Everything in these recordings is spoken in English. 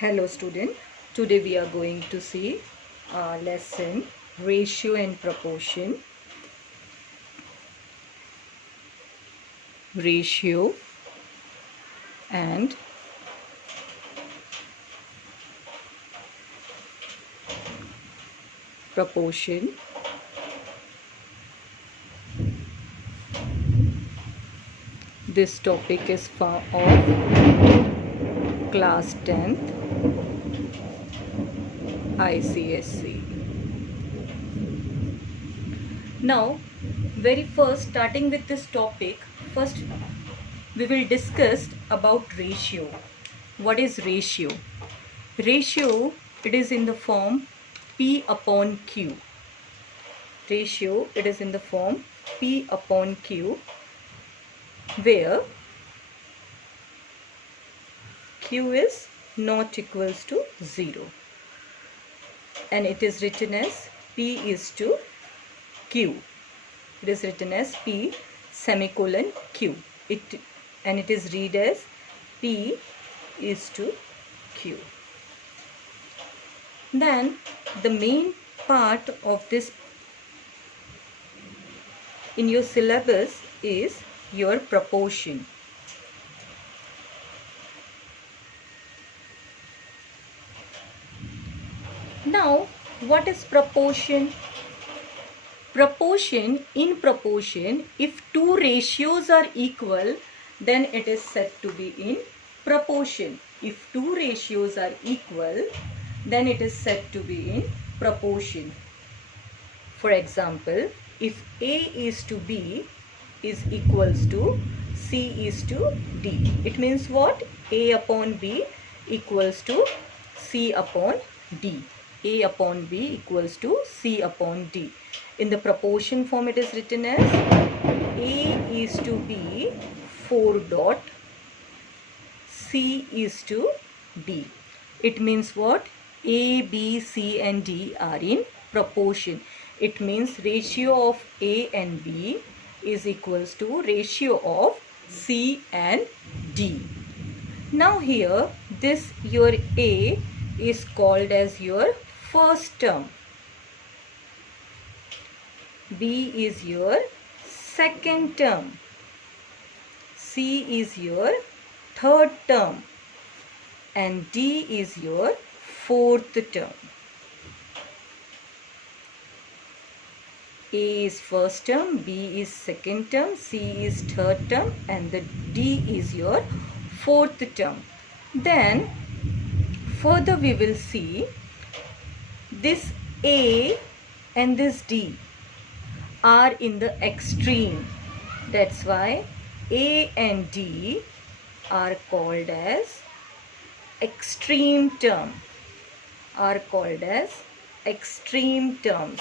Hello student, today we are going to see lesson ratio and proportion. Ratio and proportion. This topic is of class 10th icse. Now, very first, starting with this topic, first we will discuss about ratio. What is ratio? Ratio, it is in the form P upon Q. Ratio, it is in the form P upon Q, where Q is not equals to 0, and it is written as P is to Q. It is written as P semicolon Q. It is read as P is to Q. Then the main part of this in your syllabus is your proportion. Now, what is proportion? Proportion, in proportion, if two ratios are equal, then it is said to be in proportion. If two ratios are equal, then it is said to be in proportion. For example, if A is to B is equals to C is to D. It means what? A upon B equals to C upon D. A upon B equals to C upon D. In the proportion form, it is written as A is to B 4 dot C is to D. It means what? A, B, C and D are in proportion. It means ratio of A and B is equals to ratio of C and D. Now here, this your A is called as your first term. B is your second term. C is your third term. And D is your fourth term. A is first term, B is second term, C is third term, and the D is your fourth term. Then further we will see this A and this D are in the extreme. That's why A and D are called as extreme term. Are called as extreme terms.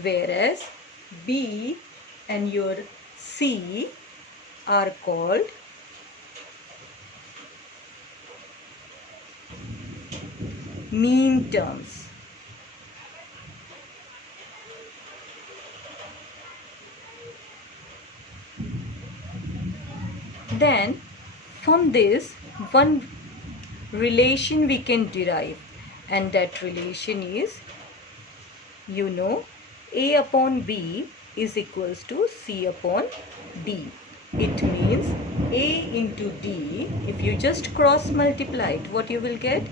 Whereas B and your C are called mean terms. Then from this one relation we can derive, and that relation is, A upon B is equals to C upon D. It means A into D, if you just cross multiply it, what you will get?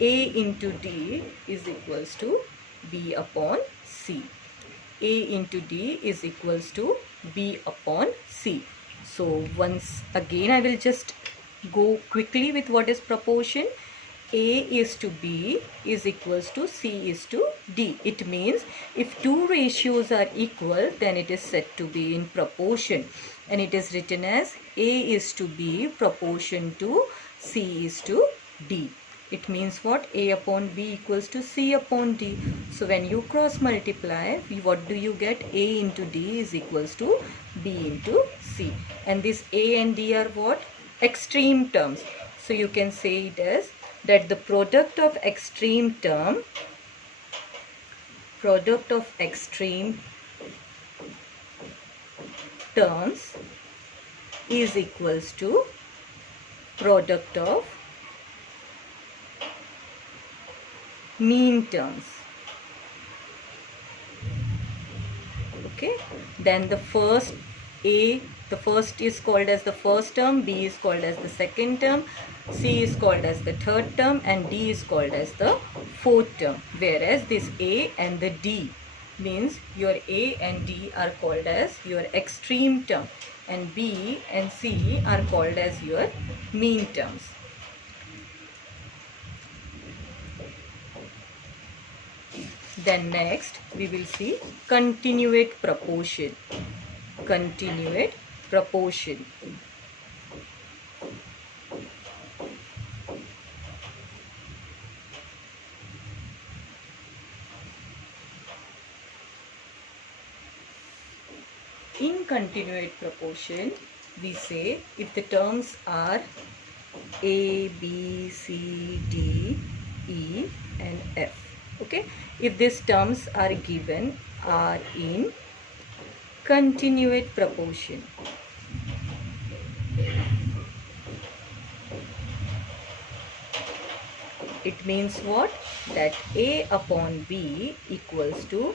A into D is equals to B upon C. A into D is equals to B upon C. So once again I will just go quickly with what is proportion. A is to B is equals to C is to D. It means if two ratios are equal, then it is said to be in proportion. And it is written as A is to B proportion to C is to D. It means what? A upon B equals to C upon D. So when you cross multiply, what do you get? A into D is equals to B into C. And this A and D are what? Extreme terms. So you can say it as that the product of extreme terms is equals to product of mean terms. Okay, then the first is called as the first term, B is called as the second term, C is called as the third term, and D is called as the fourth term. Whereas this A and the D means your A and D are called as your extreme term, and B and C are called as your mean terms. Then next we will see continuate proportion. Continuate proportion. In continuate proportion, we say if the terms are A, B, C, D, E and F. Okay, if these terms are given are in continuate proportion. It means what? That A upon B equals to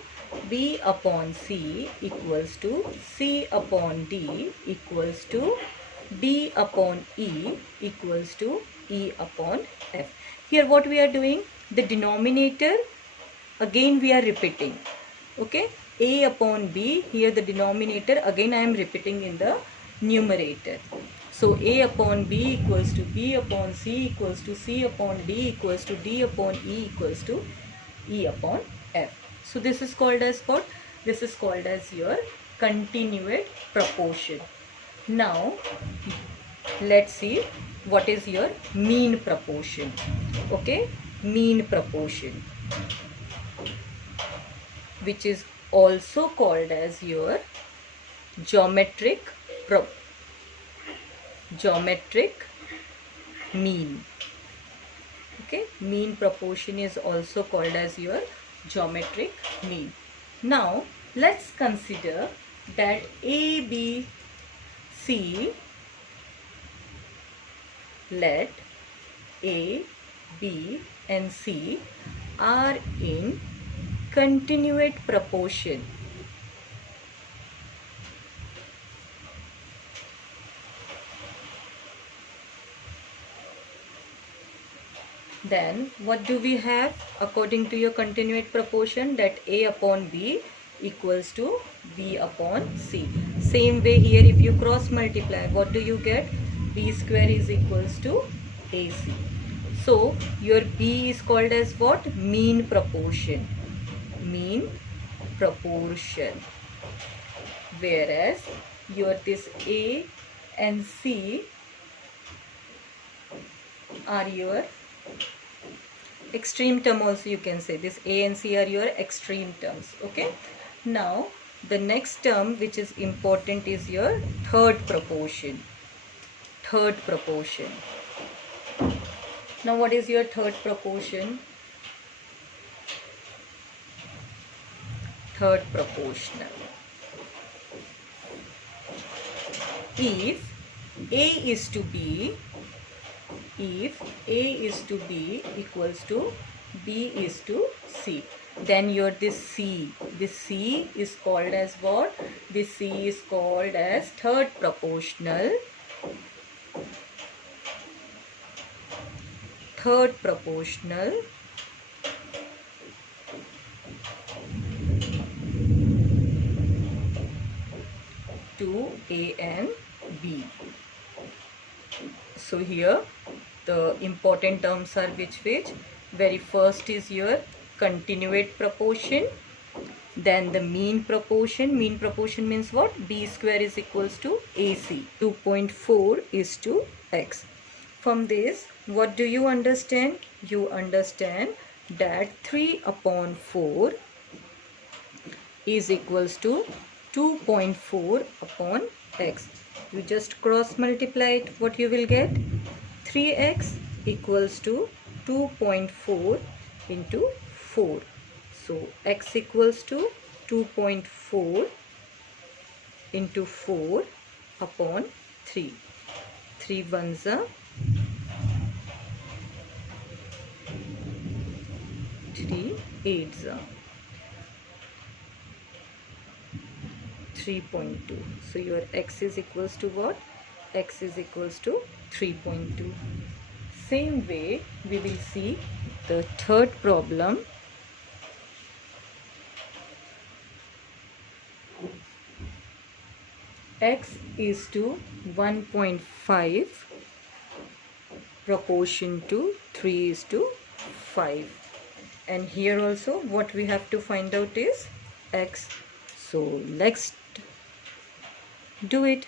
B upon C equals to C upon D equals to D upon E equals to E upon F. Here what we are doing? The denominator again we are repeating. Okay, A upon B, here the denominator again I am repeating in the numerator. So A upon B equals to B upon C equals to C upon D equals to D upon E equals to E upon F. So this is called as what? This is called as your continuate proportion. Now let's see what is your mean proportion. Okay, mean proportion, which is also called as your geometric mean. Okay, mean proportion is also called as your geometric mean. Now let's consider that A, B, C, let A, B and C are in continuate proportion. Then what do we have according to your continuate proportion? That A upon B equals to B upon C. Same way here, if you cross multiply, what do you get? B square is equals to AC. So your B is called as what? Mean proportion. Mean proportion. Whereas your this A and C are your extreme term, also you can say this A and C are your extreme terms. Okay, now the next term which is important is your third proportion. Third proportion. Now what is your third proportion? Third proportional. If A is to B, if A is to B equals to B is to C, then your this C is called as what? This C is called as third proportional. Third proportional to A and B. So here the important terms are which? Very first is your continuate proportion, then the mean proportion. Mean proportion means what? B square is equals to AC. 2.4 is to X. From this, what do you understand? You understand that 3 upon 4 is equals to 2.4 upon X. You just cross multiply it. What you will get? 3x equals to 2.4 into 4. So x equals to 2.4 into 4 upon 3. 3 ones are 3 8s are 3.2. So your x is equals to what? X is equals to 3.2. Same way we will see the third problem. X is to 1.5 proportion to 3 is to 5. And here also what we have to find out is x. So let's do it.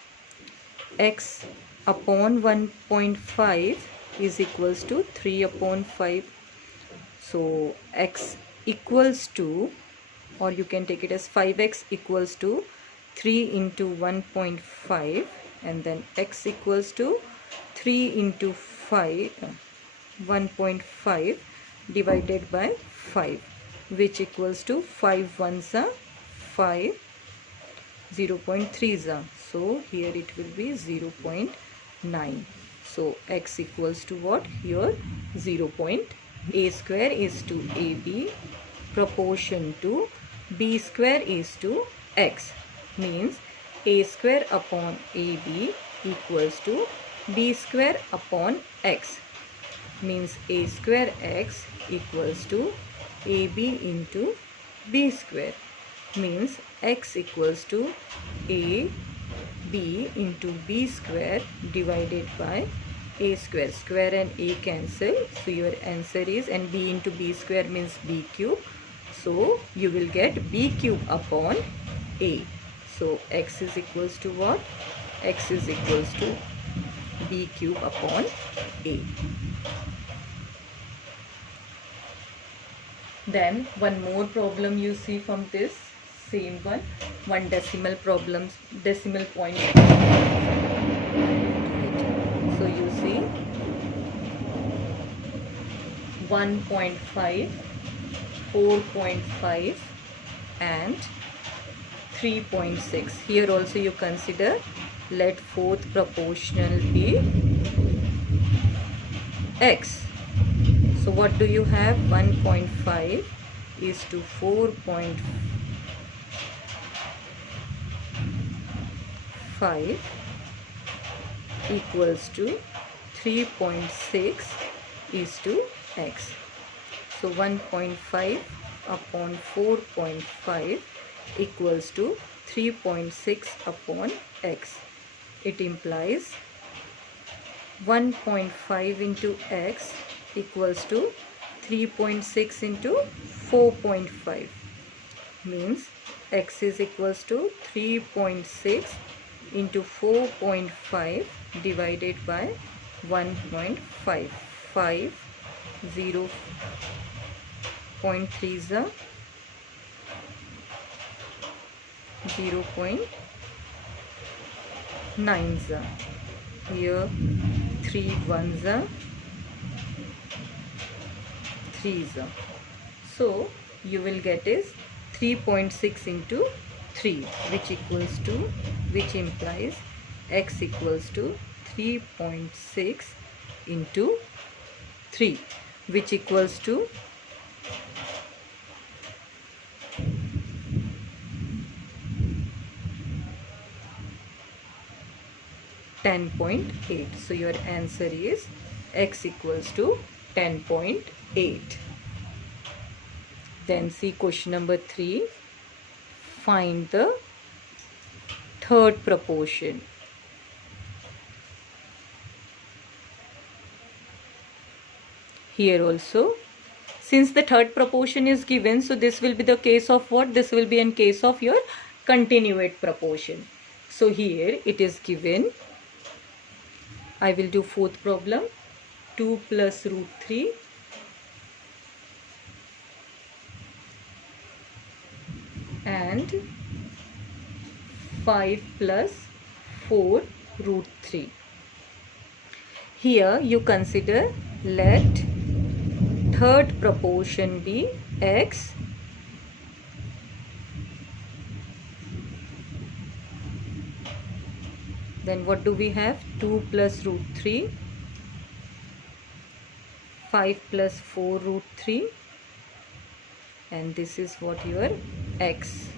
X upon 1.5 is equals to 3 upon 5. So x equals to, or you can take it as 5x equals to 3 into 1.5, and then x equals to 3 into 5 1.5 divided by 5, which equals to 5 ones are 5, 0.3s are, so here it will be 0.9. So x equals to what? Here 0. A square is to AB proportion to B square is to x, means A square upon AB equals to B square upon x, means A square x equals to AB into B square, means x equals to A B into B square divided by A square. Square and A cancel, so your answer is, and B into B square means B cube, so you will get B cube upon A. So x is equals to what? X is equals to B cube upon A. Then one more problem you see from this same one decimal problems, decimal point. So you see 1.5, 4.5 and 3.6. Here also you consider, let fourth proportional be x. So what do you have? 1.5 is to 4.5 equals to 3.6 is to x. So 1.5 upon 4.5 equals to 3.6 upon x. It implies 1.5 into x equals to 3.6 into 4.5, means x is equals to 3.6 into 4.5 divided by 1.5. 5 0.3 is a 0.9 is a, here 3 ones are 3 is a, so you will get is 3.6 into 3, which equals to, which implies x equals to 3.6 into 3, which equals to 10.8. So your answer is x equals to 10.8. Then see question number 3. Find the third proportion. Here also, since the third proportion is given, so this will be the case of what? This will be in case of your continuate proportion. So here it is given. I will do fourth problem. 2 plus root 3 and 5 plus 4 root 3. Here you consider, let third proportion be x then what do we have? 2 plus root 3, 5 plus 4 root 3 and this is what your x.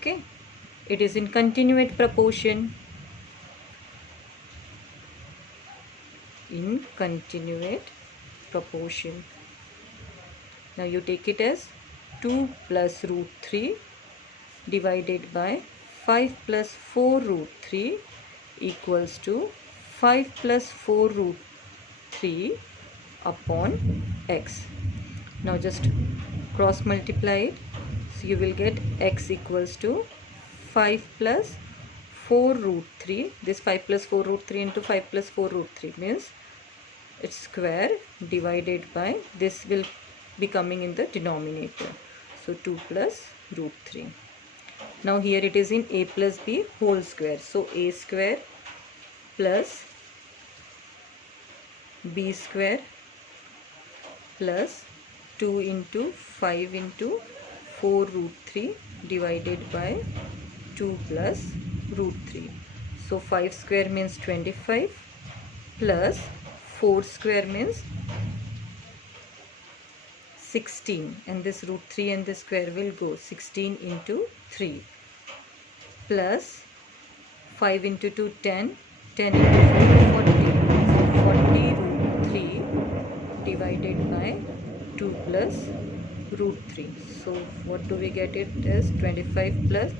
Okay, it is in continuate proportion. In continuate proportion. Now you take it as 2 plus root 3 divided by 5 plus 4 root 3 equals to 5 plus 4 root 3 upon x. Now just cross multiply it. So you will get x equals to 5 plus 4 root 3. This 5 plus 4 root 3 into 5 plus 4 root 3 means its square divided by, this will be coming in the denominator. So 2 plus root 3. Now here it is in a plus b whole square. So a square plus b square plus 2 into 5 into 4 root 3 divided by 2 plus root 3. So 5 square means 25 plus 4 square means 16, and this root 3 and the square will go 16 into 3 plus 5 into 2 10, 10 into 4 40. So 40 root 3 divided by 2 plus root 3. So what do we get it as? 25 plus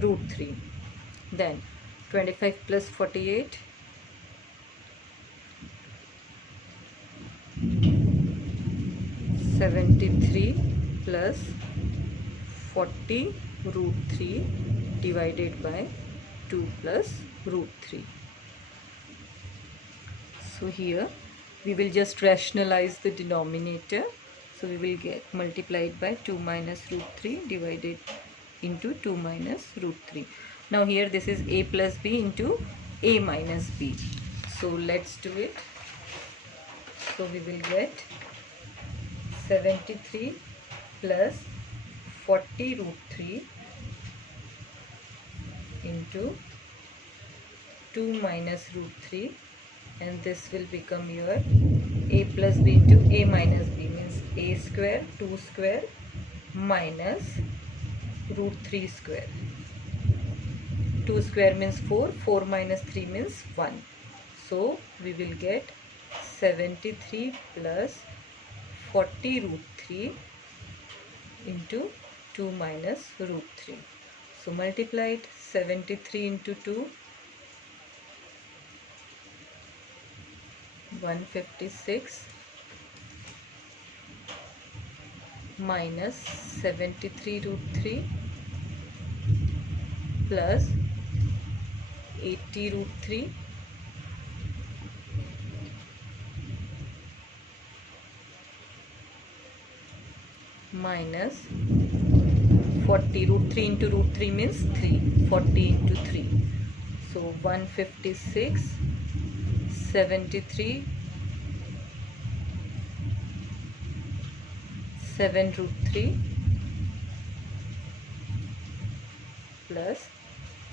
root 3. Then 25 plus 48, 73 plus 40 root 3 divided by 2 plus root 3. So here we will just rationalize the denominator. So we will get multiplied by 2 minus root 3 divided into 2 minus root 3. Now here this is a plus b into a minus b. So let's do it. So we will get 73 plus 40 root 3 into 2 minus root 3, and this will become your a plus b into a minus b, means a square 2 square minus root 3 square. 2 square means 4, 4 minus 3 means 1. So we will get 73 plus 40 root 3 into 2 minus root 3. So multiply it. 73 into 2, 156 minus 73 root 3 plus 80 root 3 minus 40. Root 3 into root 3 means 3. 40 into 3. So 156, 73, 7 root 3 plus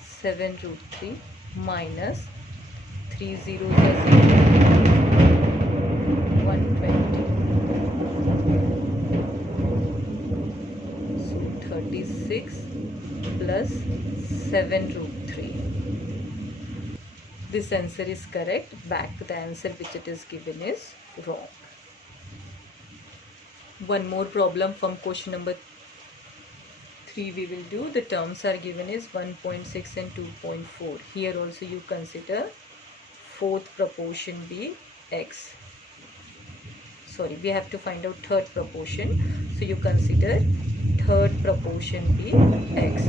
7 root 3 minus 3 zeros are 0, 120. So 36 plus 7 root 3. This answer is correct. Back the answer which it is given is wrong. One more problem from question number 3 we will do. The terms are given is 1.6 and 2.4. Here also you consider fourth proportion be x. Sorry, we have to find out third proportion. So you consider third proportion be x.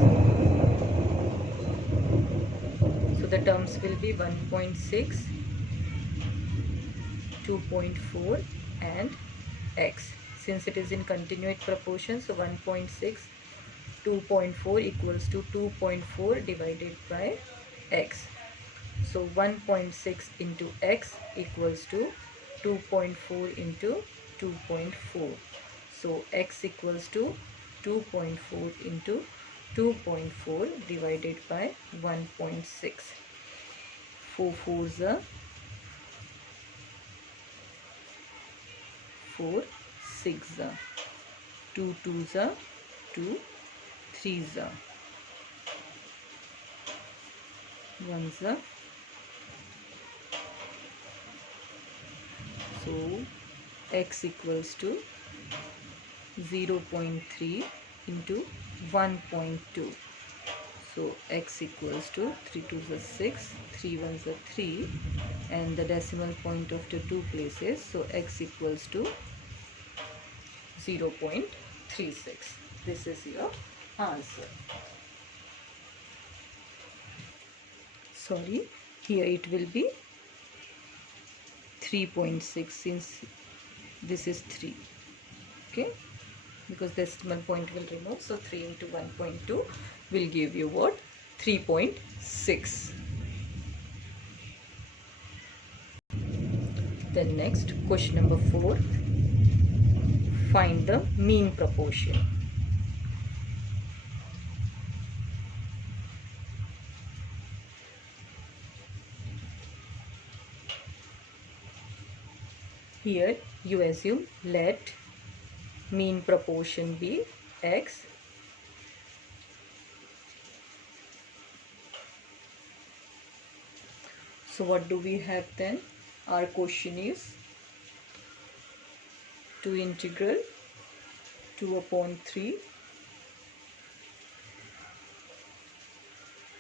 So the terms will be 1.6, 2.4 and x. Since it is in continuate proportion, so 1.6, 2.4 equals to 2.4 divided by x. So 1.6 into x equals to 2.4 into 2.4. So x equals to 2.4 into 2.4 divided by 1.6. 4 fours are 4, 6 are 2 twos are 2, 3s are 1s are. So x equals to 0.3 into 1.2. So x equals to 3 2s are 6, 3 1s are 3, and the decimal point of the two places. So x equals to 0.36. This is your answer. Sorry, here it will be 3.6 since this is 3. Okay, because decimal point will remove, so 3 into 1.2 will give you what? 3.6. Then next, question number 4. Find the mean proportion. Here you assume let mean proportion be x. So what do we have then? Our question is 2 integral 2 upon 3.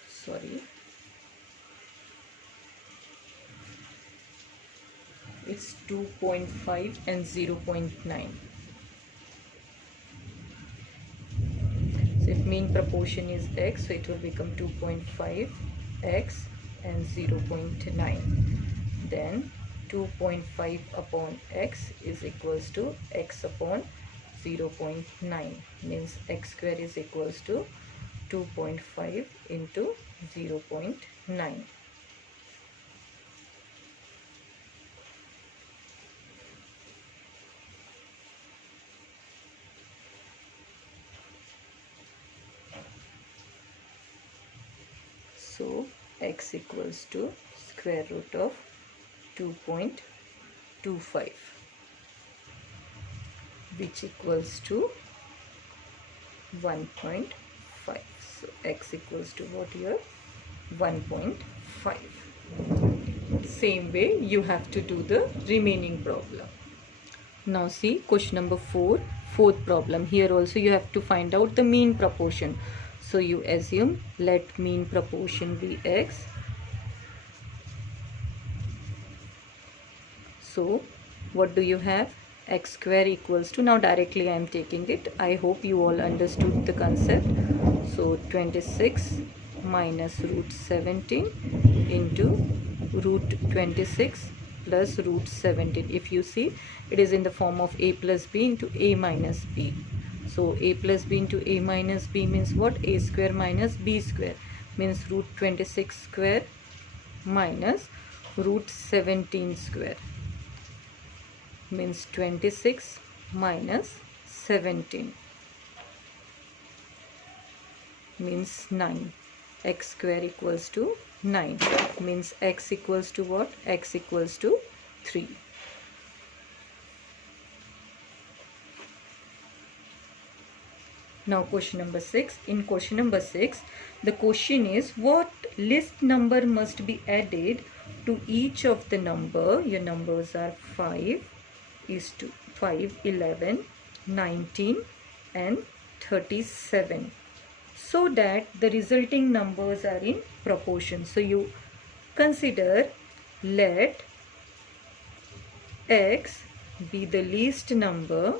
Sorry. It's 2.5 and 0.9. So if mean proportion is x, so it will become 2.5 x and 0.9. Then 2.5 upon x is equals to x upon 0.9, means x square is equals to 2.5 into 0.9. So x equals to square root of 2.25, which equals to 1.5. So x equals to what here? 1.5. Same way you have to do the remaining problem. Now see question number 4, fourth problem. Here also you have to find out the mean proportion. So you assume let mean proportion be x. So what do you have? X square equals to, now directly I am taking it. I hope you all understood the concept. So 26 minus root 17 into root 26 plus root 17. If you see, it is in the form of a plus b into a minus b. So a plus b into a minus b means what? A square minus b square, means root 26 square minus root 17 square, means 26 minus 17 means 9. X square equals to 9, means x equals to what? X equals to 3. Now question number 6. In question number 6, the question is what list number must be added to each of the number. Your numbers are 5 is to 5, 11, 19 and 37, so that the resulting numbers are in proportion. So you consider let x be the least number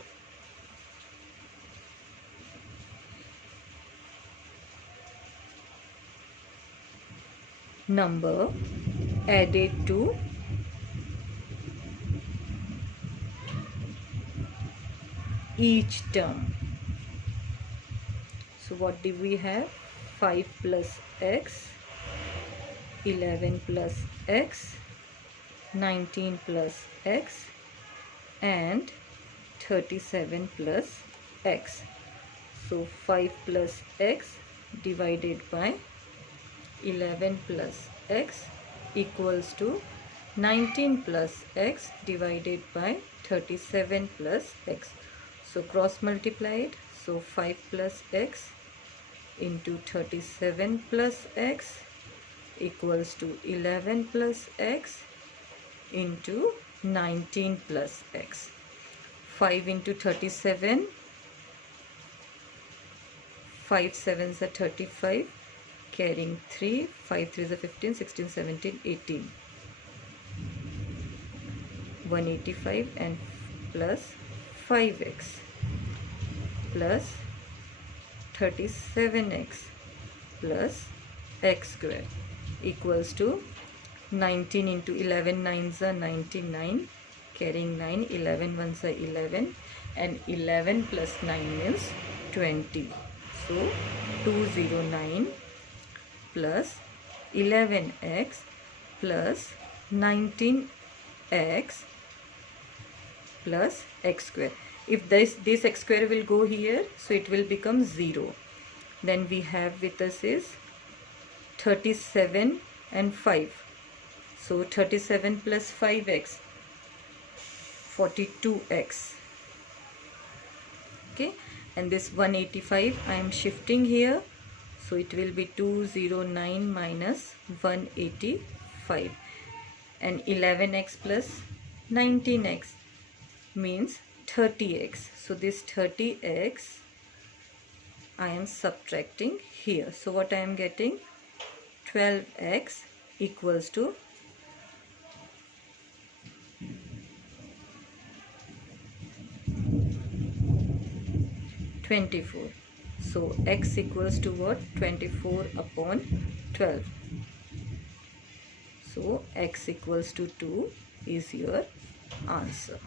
added to each term. So what do we have? 5 plus x, 11 plus x, 19 plus x and 37 plus x. So 5 plus x divided by 11 plus x equals to 19 plus x divided by 37 plus x. So cross multiply it. So 5 plus x into 37 plus x equals to 11 plus x into 19 plus x. 5 into 37, 5 sevens are 35, carrying 3, 5 threes are 15, 16, 17, 18. 185 and plus 5x plus 37x plus x square equals to 19 into 11 nines are 99, carrying 9, 11 ones are 11, and 11 plus 9 is 20. So 209 plus 11x plus 19x plus x square. If this x square will go here, so it will become 0. Then we have with us is 37 and 5. So 37 plus 5x, 42x. Okay, and this 185 I am shifting here, so it will be 209 minus 185, and 11x plus 19x means 30x. So this 30x I am subtracting here. So what I am getting, 12x equals to 24. So x equals to what? 24 upon 12. So x equals to 2 is your answer.